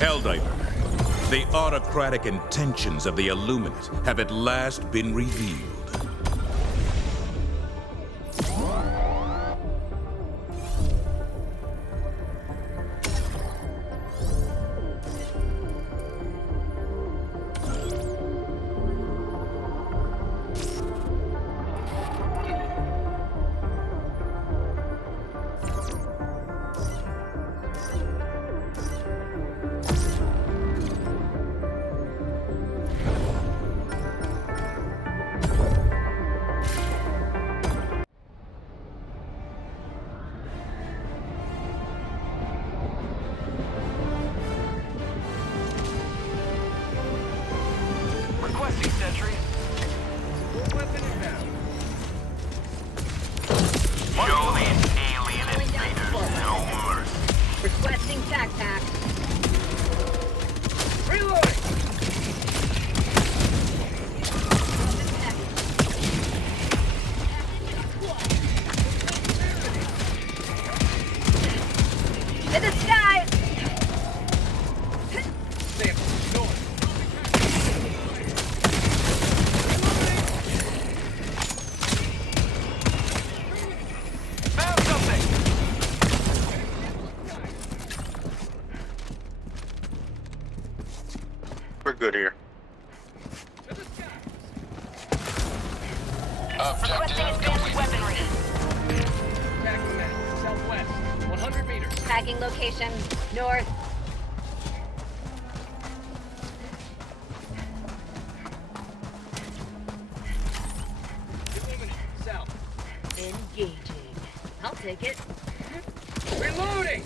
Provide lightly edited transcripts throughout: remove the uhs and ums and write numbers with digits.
Helldiver, the autocratic intentions of the Illuminate have at last been revealed. Requesting sentry. Weapon inbound. Show these alien invaders no mercy. Requesting tac pack. Reloading. In the sky! Sample. North. Found something. We're good here. To the sky. Requesting advanced weaponry. Back to map. Southwest. 100 meters. Tagging location. North. Illuminate. South. Engaging. I'll take it. Reloading.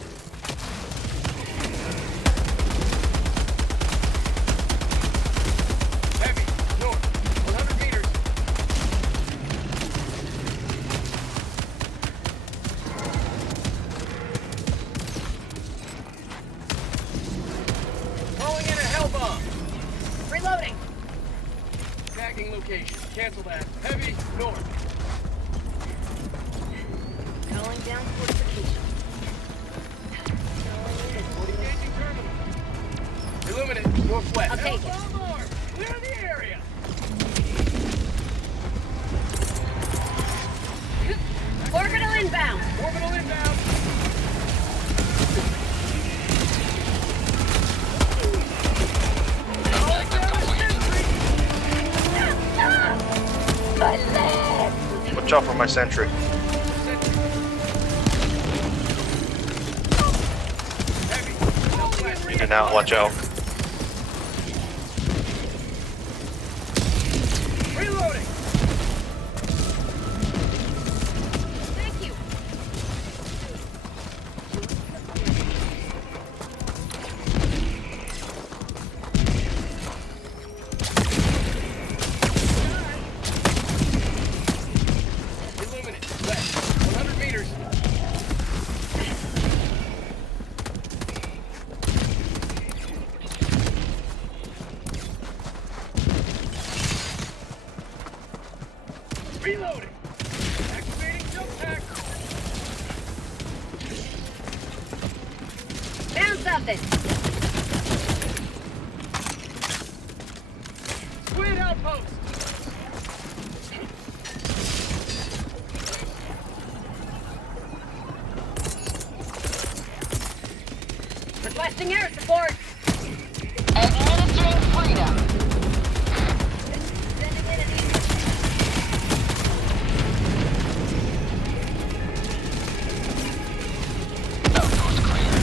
Heavy. North. 100 meters. Calling in a hell bomb. Reloading. Tagging location. Cancel that. Heavy. North. Calling down fortification. Engaging terminal. Illuminate. Northwest. I'll take it. Hell bomb armed. Clear the area. Orbital inbound. Orbital inbound. My leg! Watch out for my sentry. Heavy. Southwest. In and out, watch out. Reloading. Thank you. Illuminate. West. 100 meters. Reloading. Activating jump pack. Found something. Squid outpost. Requesting air support. Administering freedom. Sending in an easy. Outpost clear.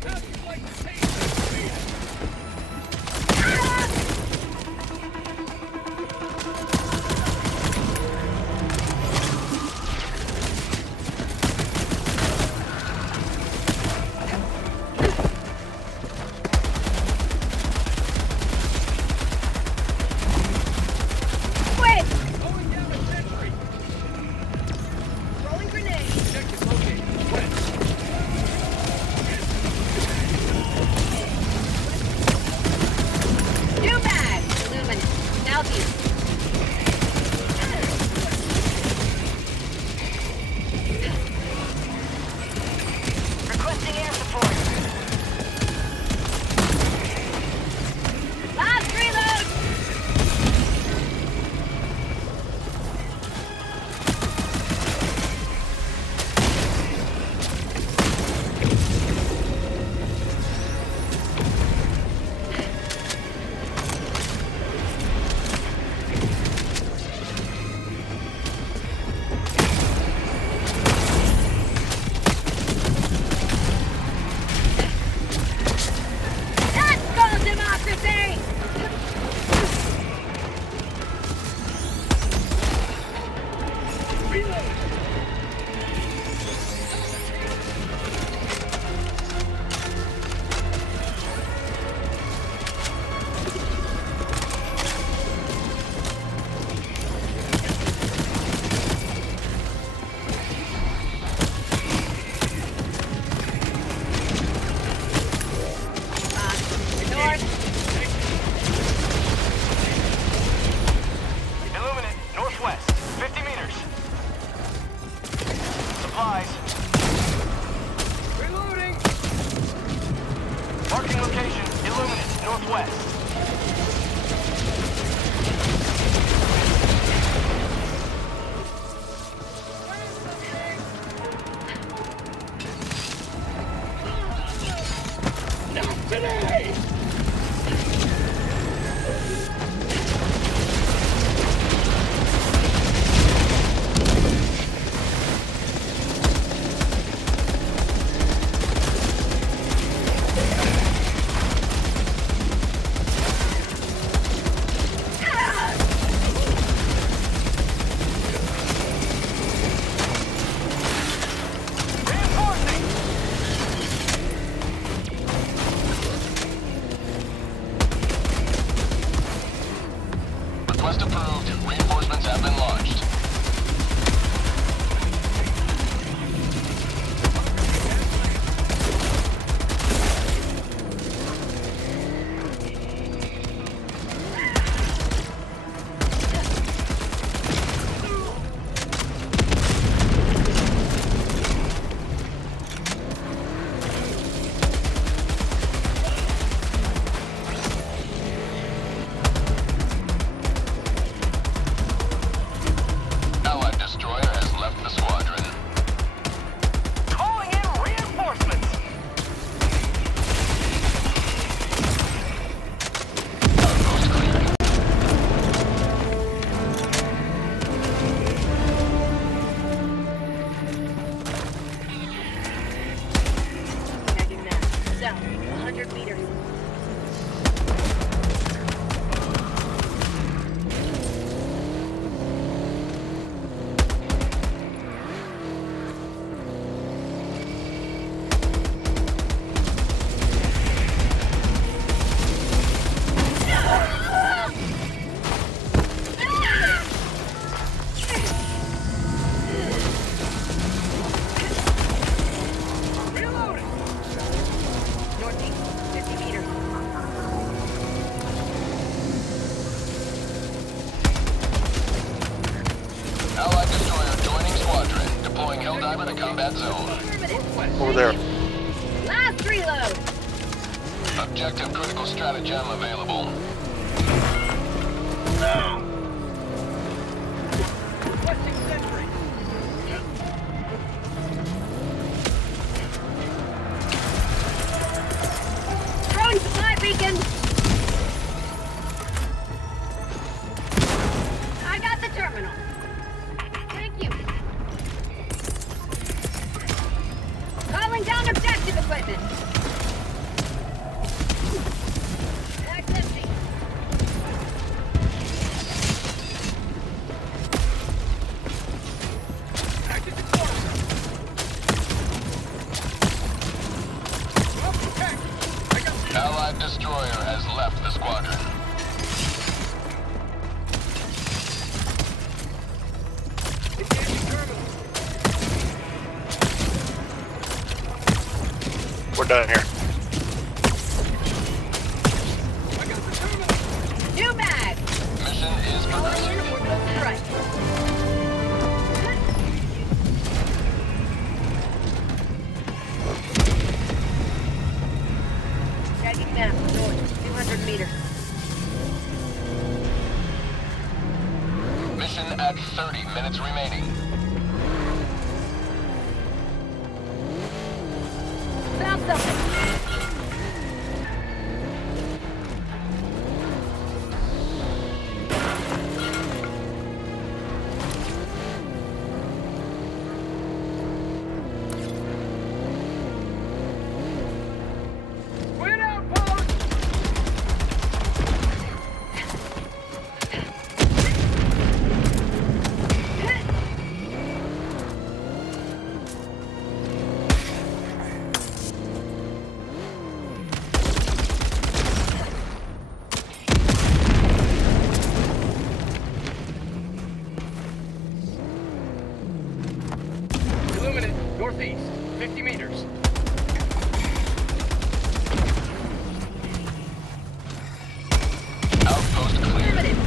Sounds like the taste. southwest. Not today! Request approved. Reinforcements have been launched. Allied destroyer has left the squadron. Calling in reinforcements. Outpost cleared. Tagging that. South, 100 meters. Reloading! Northeast, 50 meters. Allied destroyer joining squadron. Deploying Helldiver to combat zone. Affirmative. Over there. Last reload. Objective critical stratagem available. Requesting sentry! Throwing supply beacon. I got the terminal. Thank you. Calling down objective equipment. That's empty. Active deployment! Up to tech! I got Allied destroyer has left the squadron. engaging terminal! We're done here. I got the terminal! New mag. Mission is Calling progressing. in orbital strike. Tagging map north, 200 meters. Mission at 30 minutes remaining. Found something. Win outpost! Illuminate, northeast, 50 meters. Outpost cleared. Affirmative.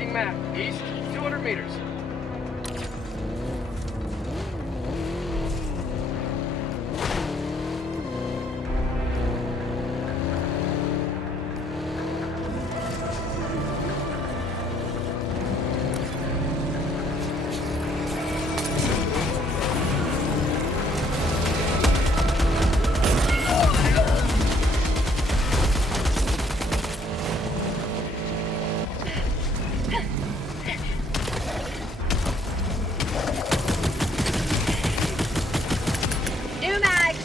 Changing map. East, 200 meters. New mag.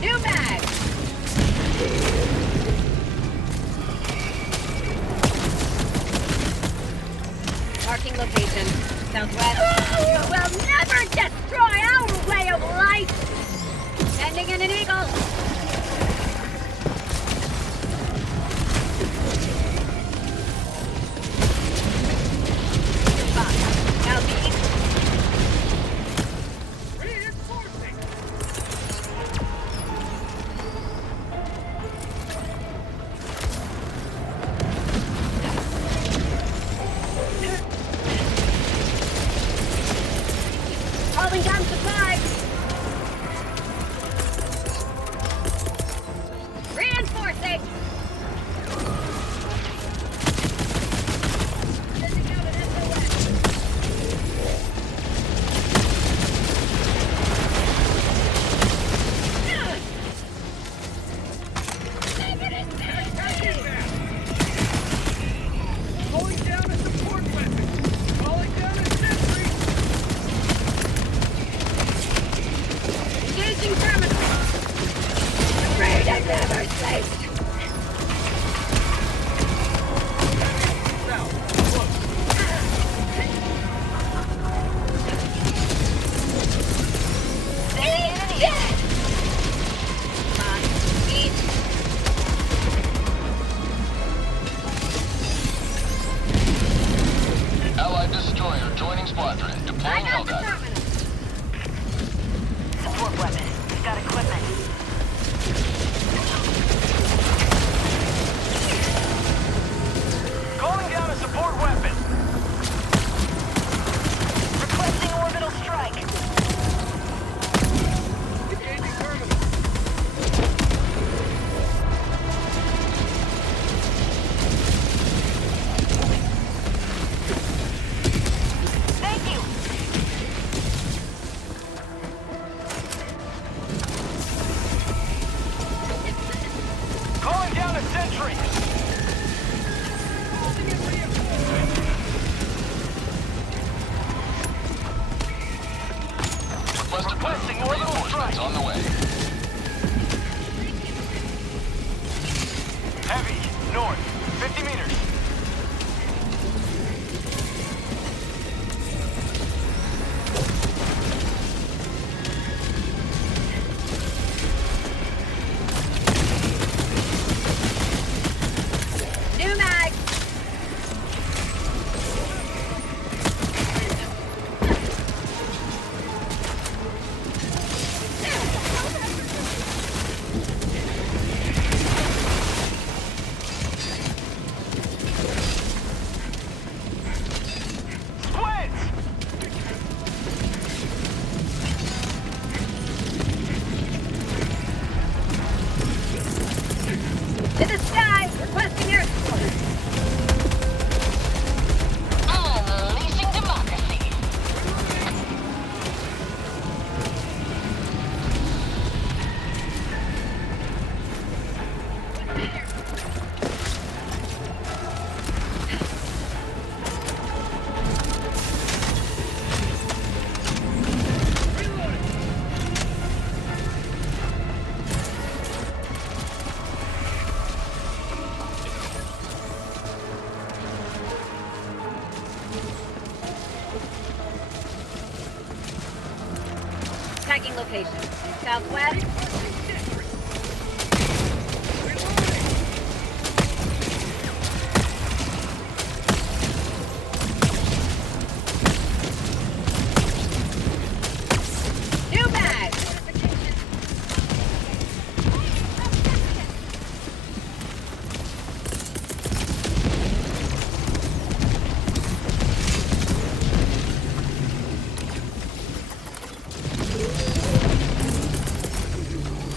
New mag. Marking location. Southwest. You will never destroy our way of life! Sending in an eagle. Southeast. Reinforcing! Calling down supplies. Reinforcing. Sending out an SOS. Calling down a support weapon. Calling down a sentry. Engaging terminal. Freedom never sleeps. South. Close. Allied destroyer joining squadron. I Deploying got the Helldiver. terminal. Support weapon. We've got equipment. Calling down a support weapon. Requesting orbital strike. Engaging terminal. Thank you. Calling down a sentry. Request approved. Requesting orbital Reinforcements strike. on the way. Heavy. North. 50 meters. New mag. Marking location. Southwest. New bag.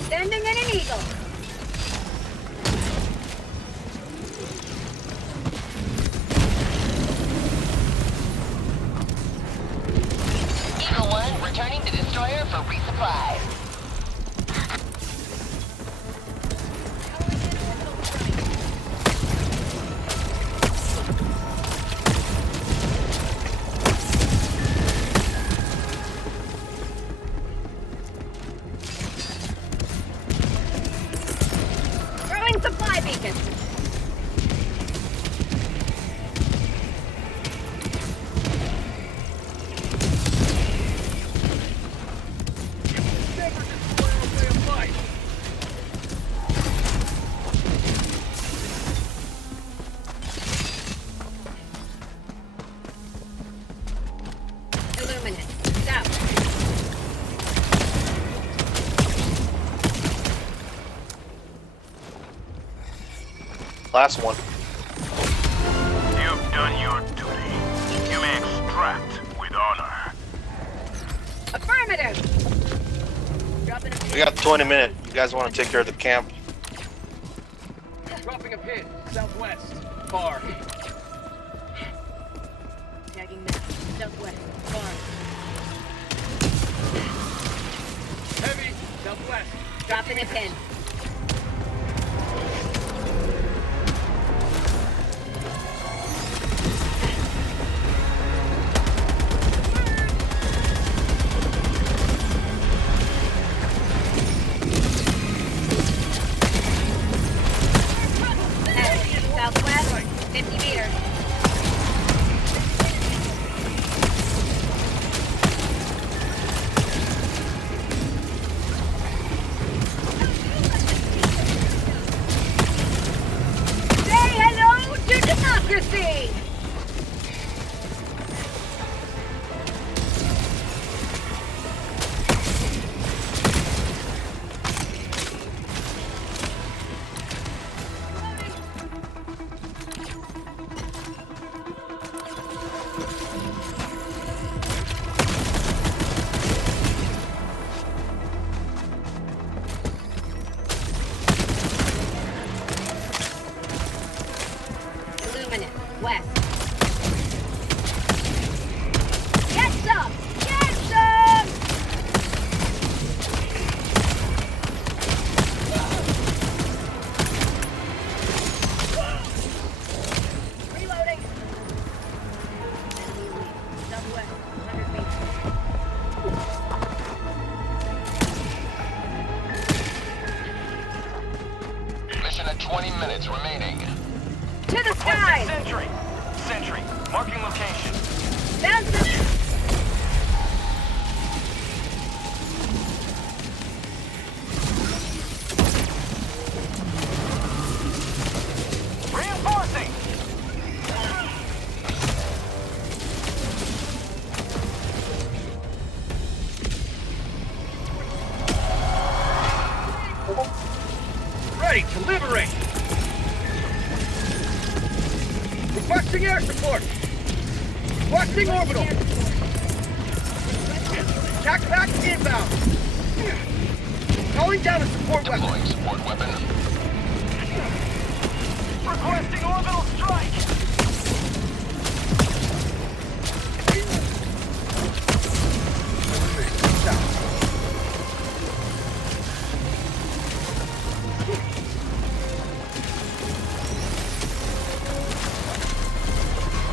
Sending in an eagle. Eagle 1 returning to destroyer for resupply. Throwing supply beacon. Never destroy our way of life. Illuminate. South. Last one. You've done your duty. You may extract with honor. Affirmative. Dropping a We got 20 minutes. You guys want to take care of the camp? Dropping a pin. Southwest. Far. tagging map. Southwest. Far. Heavy. Southwest. Dropping a pin. Southwest, 50 meters. Say hello to democracy! Illuminate, west. Get some! Get some! Reloading. Enemy lead. Southwest, 100 meters. Mission at 20 minutes remaining. To the skies! Sentry! Sentry, marking location. Bounce the... Reinforcing! Ready to liberate! Requesting air support! Requesting orbital! Attack pack inbound! Calling down a support weapon! Deploying support weapon. Requesting orbital strike!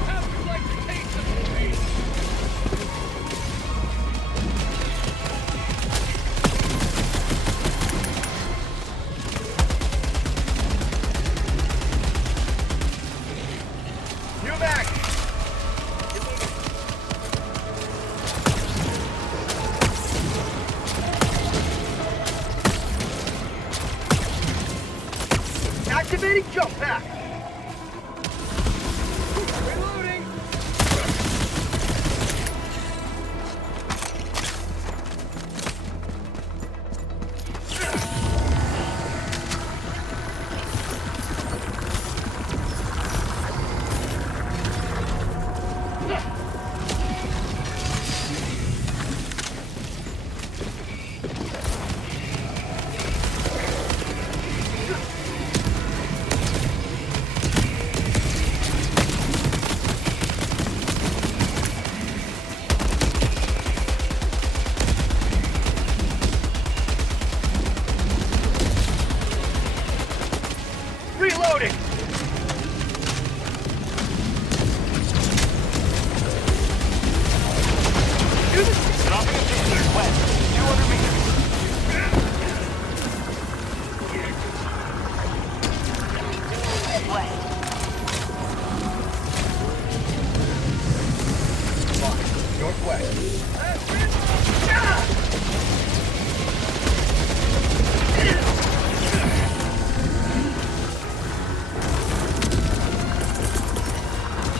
How'd you like to taste of me?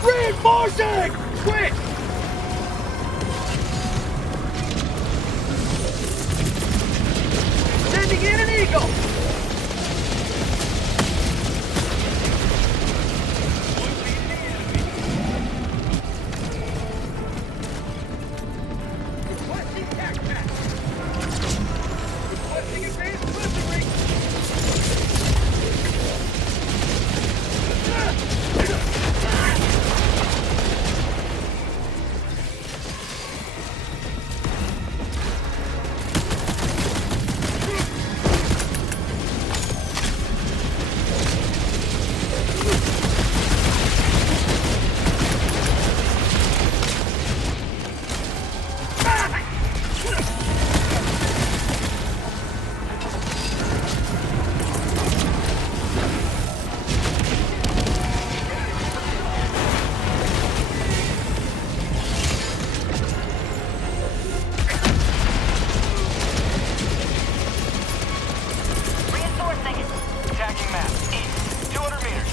Reinforcing! Quick! Sending in an eagle! Requesting TAC-PAC! Requesting advanced weaponry! Reinforcing. Attacking map. East. 200 meters.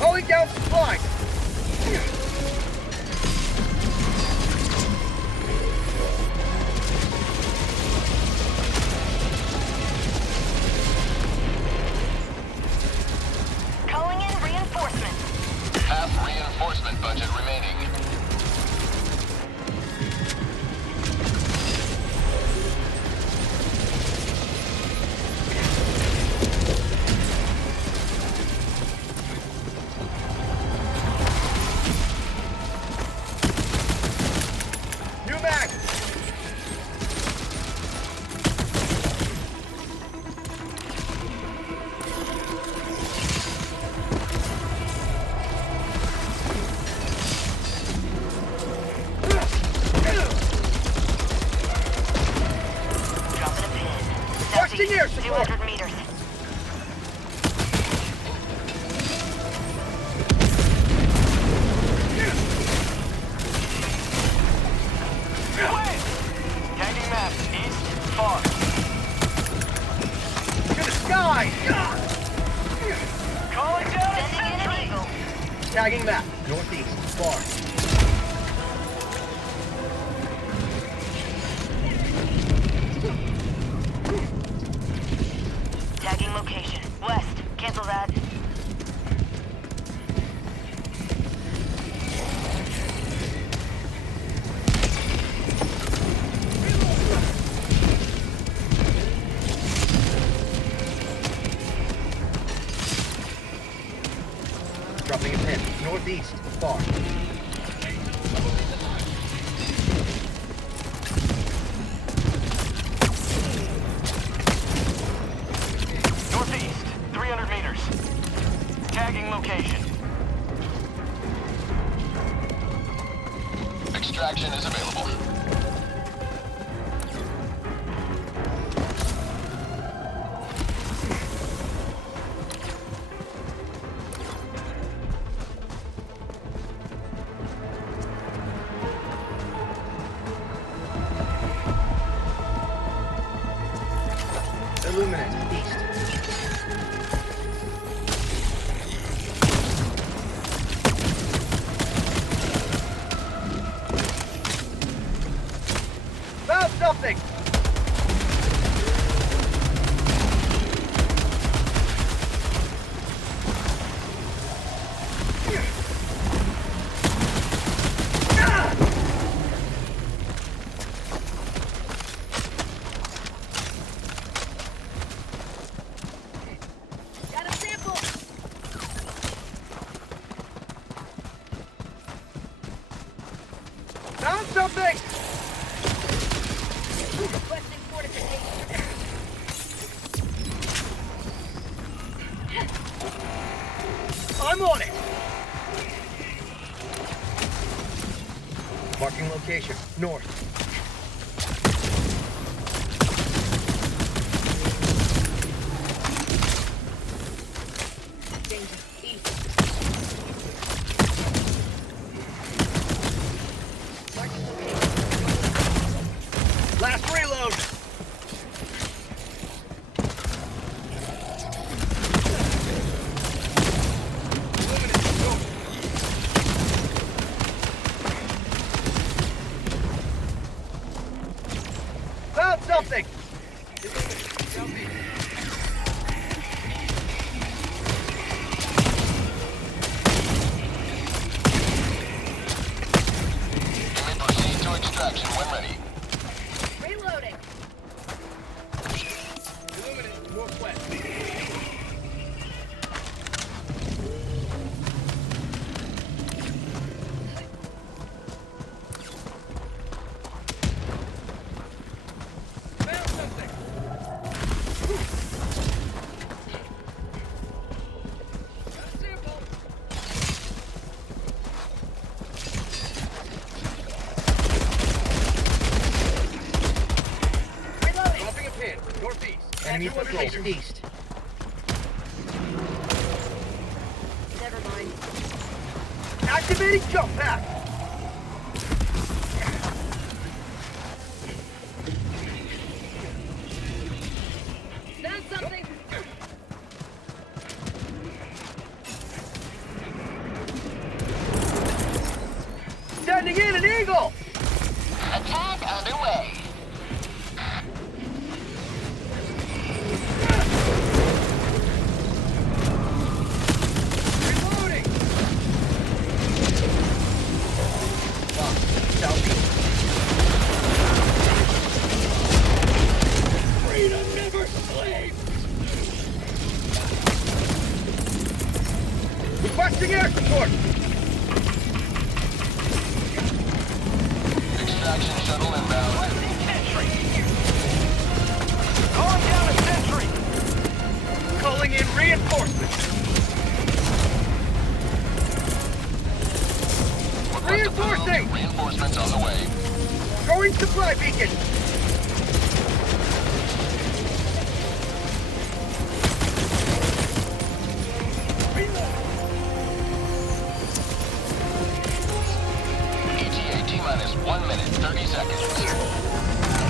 Calling down supply! Calling in reinforcements. Half reinforcement budget remaining. New mag! Dropping a pin. Requesting air support. 200 meters. Tagging map. East. Far. To the sky! Calling down a Sending in an sentry. eagle. Tagging map. Northeast. Far. Tagging location. West. Cancel that. Dropping a pin. Northeast. Far. Northeast. 300 meters. Tagging location. Extraction is available. Illuminate. East. Found something! Got a sample! Found something! Requesting fortification. I'm on it! Marking location. North. Danger. East. Marking location. Last reload! Illuminate something! Southeast. You may proceed to extraction when ready. Reloading. Illuminate, northwest. Found something! Got a sample! Reloading. Dropping a pin, northeast. Enemy Capture patrol location. east. Never mind. Activating jump pack. Found something. Sending in an eagle. Attack underway. Reloading! Southeast. Freedom never sleeps! Requesting air support. Extraction shuttle inbound. Calling down a sentry. Calling in reinforcements. Request approved. Reinforcing! Reinforcements on the way. Throwing supply beacon. ETA T-minus 1 minute, 30 seconds.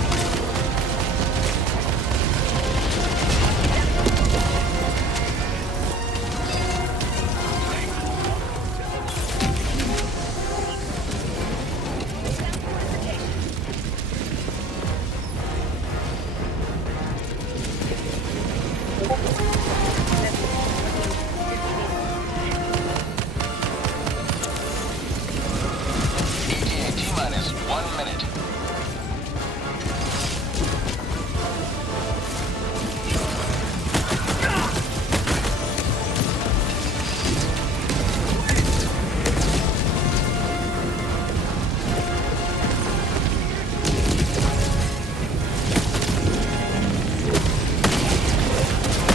ETA T-minus 1 minute.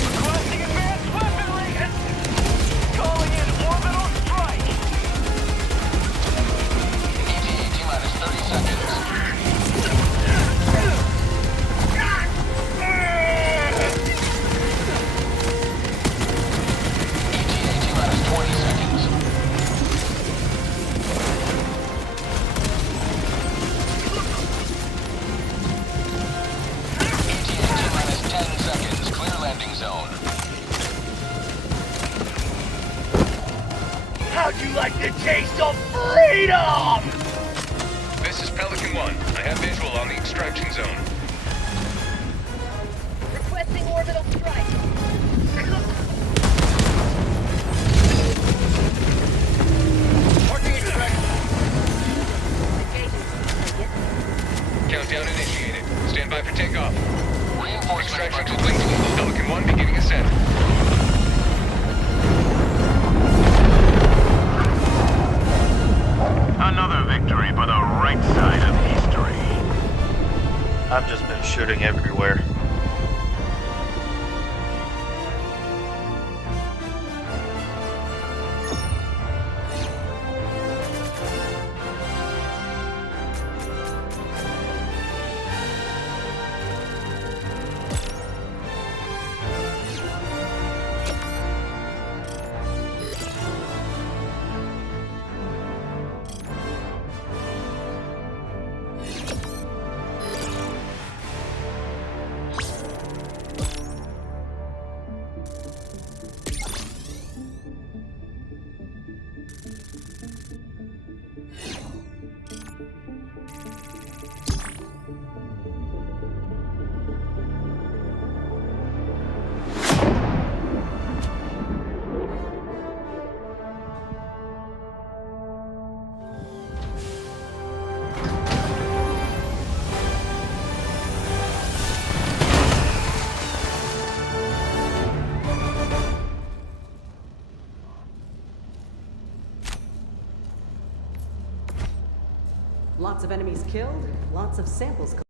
Requesting advanced weaponry. Calling in orbital strike. ETA T-minus 30 seconds. ETA T-minus 20 seconds. ETA T-minus 10 seconds. Clear landing zone. How'd you like the taste of freedom? This is Pelican 1. I have visual on the extraction zone. Requesting orbital strike. Marking extraction. Countdown initiated. Stand by for takeoff. Reinforcements Extraction complete. complete. Pelican 1 beginning ascent. Another victory for the right side of history. I've just been shooting everywhere. Lots of enemies killed, lots of samples collected.